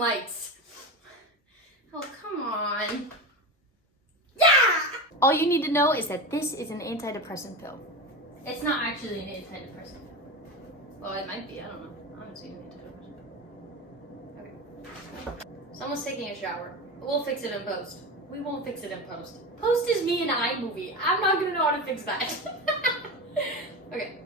lights. Oh, come on. Yeah! All you need to know is that this is an antidepressant pill. It's not actually an antidepressant pill. Well, it might be, I don't know. I haven't seen an antidepressant pill. Okay. Someone's taking a shower. We'll fix it in post. We won't fix it in post. Post is me and iMovie. I'm not gonna know how to fix that. Okay.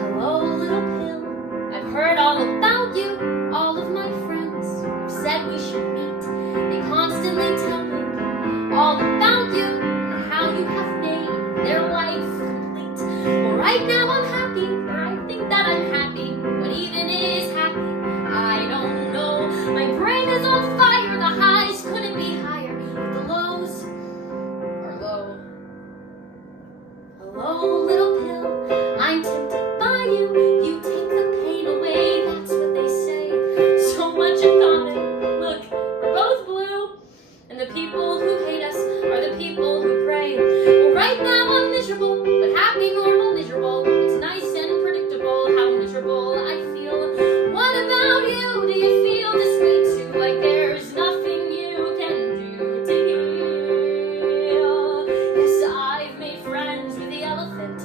Hello, little pill. I've heard all about you. All of my friends have said we should meet. They constantly tell me all about you and how you have made their life complete. Well, right now I'm happy, or I think that I'm happy. What even is happy? I don't know. My brain is on fire. The highs couldn't be higher, but the lows are low. Hello, little pill. I'm tempted by you. You take the pain away. That's what they say. So much in common. Look, we're both blue, and the people who hate us are the people who pray. Well, right now I'm miserable, but happy, normal, miserable. It's nice and predictable how miserable I feel. What about you? Do you feel this way too? Like there's nothing you can do to heal? Yes, I've made friends with the elephant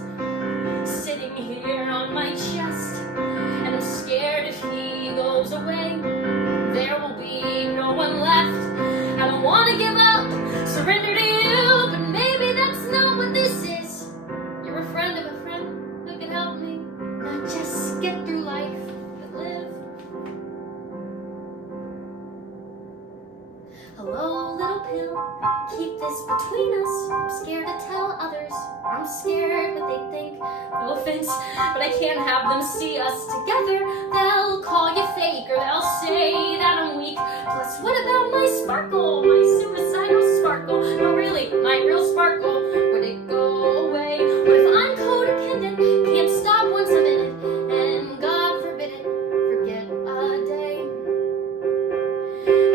sitting here on my chest, and I'm scared if he goes away, there will be no one left. I don't want to give up, surrender to you, but maybe that's not what this is. You're a friend of a friend who can help me not just get through life, but live. Hello, little pill, keep this between us. I'm scared to tell others. I'm scared what they think. No offense, but I can't have them see us together. They'll call you fake, or they'll say that I'm weak. Plus, what about my sparkle? My suicidal sparkle? No, really, my real sparkle. Would it go away? What if I'm codependent? Can't stop once I'm in it, and God forbid it, forget a day.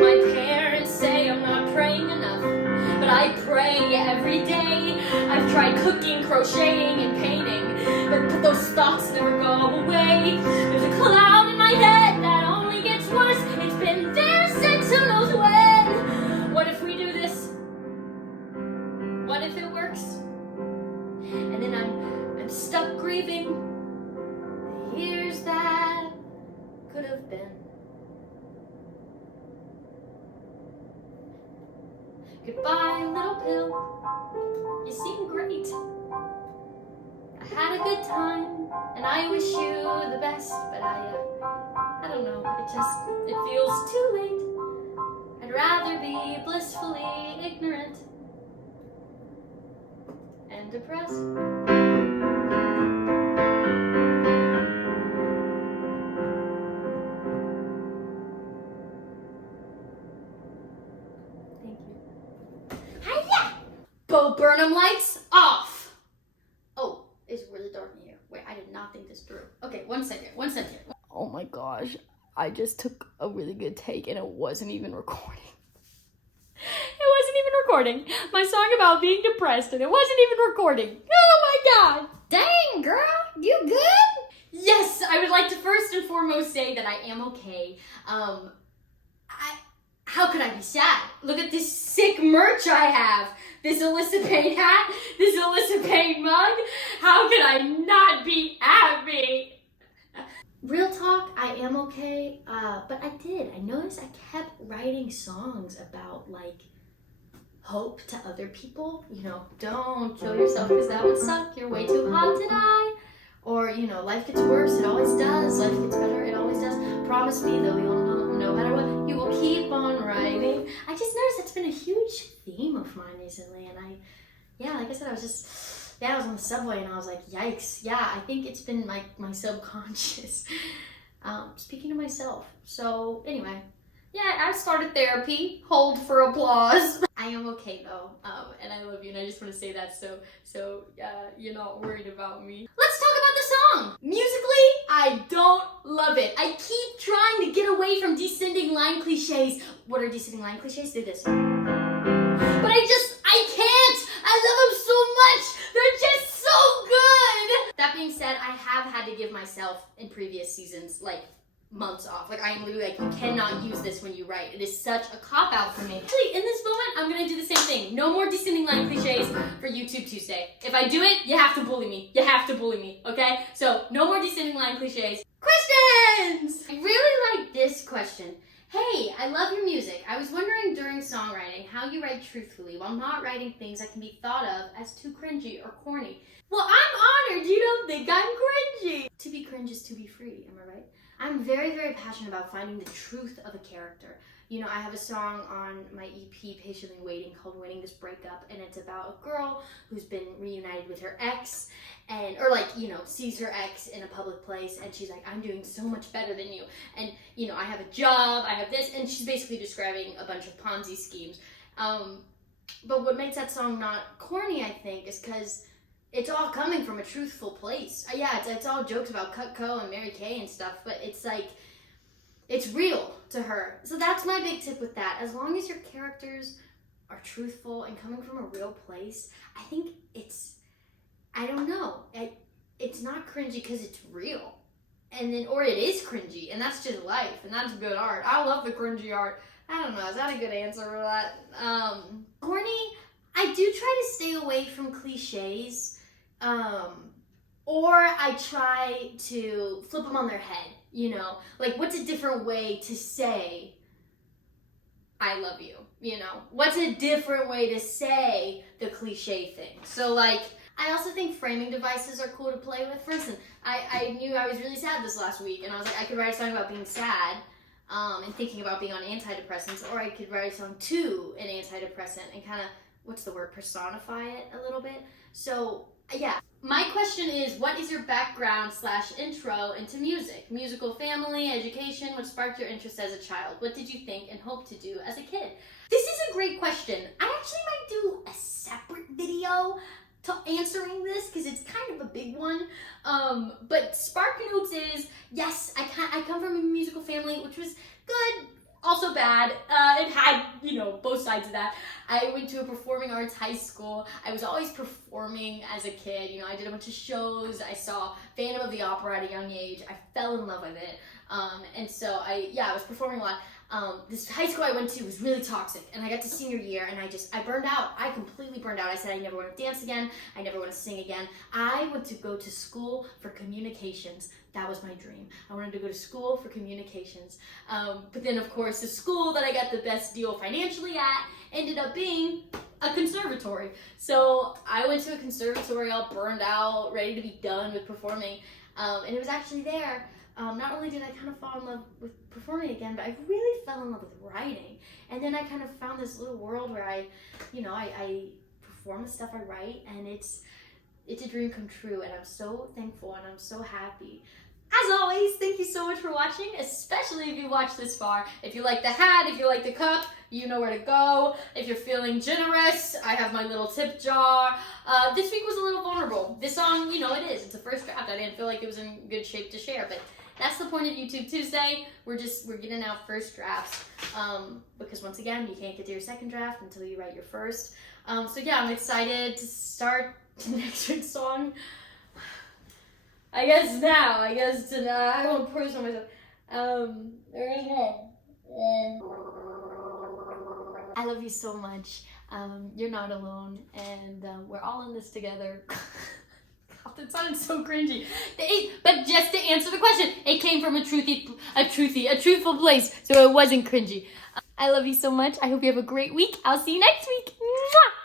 My parents say I'm not praying enough, but I pray every day. I've tried cooking, crocheting, and painting, but those thoughts never go away. There's a cloud in my head that only gets worse. It's been there since who knows when. What if we do this? What if it works? And then I'm stuck grieving the years that could have been. Goodbye, little pill. You seem great. I had a good time, and I wish you the best, but I don't know, it feels too late. I'd rather be blissfully ignorant and depressed. Bo Burnham lights off. Oh, it's really dark in here. Wait, I did not think this through. Okay, one second. Oh my gosh, I just took a really good take and it wasn't even recording. My song about being depressed and it wasn't even recording. Oh my god. Dang, girl, you good? Yes, I would like to first and foremost say that I am okay. How could I be sad? Look at this sick merch I have. This Alyssa Payne hat, this Alyssa Payne mug. How could I not be happy? Real talk, I am okay, but I noticed I kept writing songs about like hope to other people. You know, don't kill yourself because that would suck. You're way too hot to die. Or, you know, life gets worse, it always does. Life gets better, it always does. Promise me though, you'll know, no matter what, you will keep on writing. I just noticed that's been a huge theme of mine recently, and like I said, I was on the subway and I was like, yikes. Yeah, I think it's been like my subconscious speaking to myself. So anyway, yeah, I started therapy. Hold for applause. I am okay though, and I love you, and I just want to say that so you're not worried about me. Let's talk about the song. Musically, I don't love it. I keep trying to get away from descending line cliches. What are descending line cliches? Do this. But I can't. I love them so much. They're just so good. myself in previous seasons, like, months off. Like, I am literally like, you cannot use this when you write. It is such a cop-out for me. Actually, in this moment, I'm gonna do the same thing. No more descending line cliches for YouTube Tuesday. If I do it, you have to bully me. You have to bully me, okay? So, no more descending line cliches. Questions! I really like this question. Hey, I love your music. I was wondering during songwriting how you write truthfully while not writing things that can be thought of as too cringy or corny. Well, I'm honored you don't think I'm cringy. To be cringe is to be free, am I right? I'm very, very passionate about finding the truth of a character. You know, I have a song on my EP, Patiently Waiting, called Winning This Breakup, and it's about a girl who's been reunited with her ex, or like, you know, sees her ex in a public place, and she's like, I'm doing so much better than you, and, you know, I have a job, I have this, and she's basically describing a bunch of Ponzi schemes. But what makes that song not corny, I think, is because it's all coming from a truthful place. Yeah, it's all jokes about Cutco and Mary Kay and stuff, but it's like, it's real to her. So that's my big tip with that. As long as your characters are truthful and coming from a real place, I think it's, I don't know, it's not cringy because it's real. And then, or it is cringy, and that's just life, and that's good art. I love the cringy art. I don't know, is that a good answer for that? Corny, I do try to stay away from cliches. Or I try to flip them on their head, you know? Like, what's a different way to say, I love you, you know? What's a different way to say the cliche thing? So, like, I also think framing devices are cool to play with. For instance, I knew I was really sad this last week, and I was like, I could write a song about being sad, and thinking about being on antidepressants, or I could write a song to an antidepressant and kind of, what's the word, personify it a little bit. So, yeah. My question is, what is your background / intro into music? Musical family, education, what sparked your interest as a child? What did you think and hope to do as a kid? This is a great question. I actually might do a separate video to answering this because it's kind of a big one. But Spark Notes is, yes, I come from a musical family, which was good, also bad. It had, you know, both sides of that. I went to a performing arts high school. I was always performing as a kid. You know, I did a bunch of shows. I saw Phantom of the Opera at a young age. I fell in love with it. And so I was performing a lot. This high school I went to was really toxic, and I got to senior year, and I burned out. I completely burned out. I said I never want to dance again. I never want to sing again. I went to go to school for communications. That was my dream. I wanted to go to school for communications. But then, of course, the school that I got the best deal financially at ended up being a conservatory. So I went to a conservatory all burned out, ready to be done with performing. And it was actually there. Not only did I kind of fall in love with performing again, but I really fell in love with writing. And then I kind of found this little world where I perform the stuff I write, and it's a dream come true, and I'm so thankful and I'm so happy. As always, thank you so much for watching, especially if you watched this far. If you like the hat, if you like the cup, you know where to go. If you're feeling generous, I have my little tip jar. This week was a little vulnerable. This song, you know, it's a first draft. I didn't feel like it was in good shape to share, but that's the point of YouTube Tuesday. We're getting out first drafts, because once again, you can't get to your second draft until you write your first. So yeah, I'm excited to start the next week's song. I guess tonight. I won't praise on myself. There is one. I love you so much. You're not alone, and we're all in this together. God, that sounded so cringy. But just to answer the question, it came from a truthful place, so it wasn't cringy. I love you so much. I hope you have a great week. I'll see you next week. Mwah!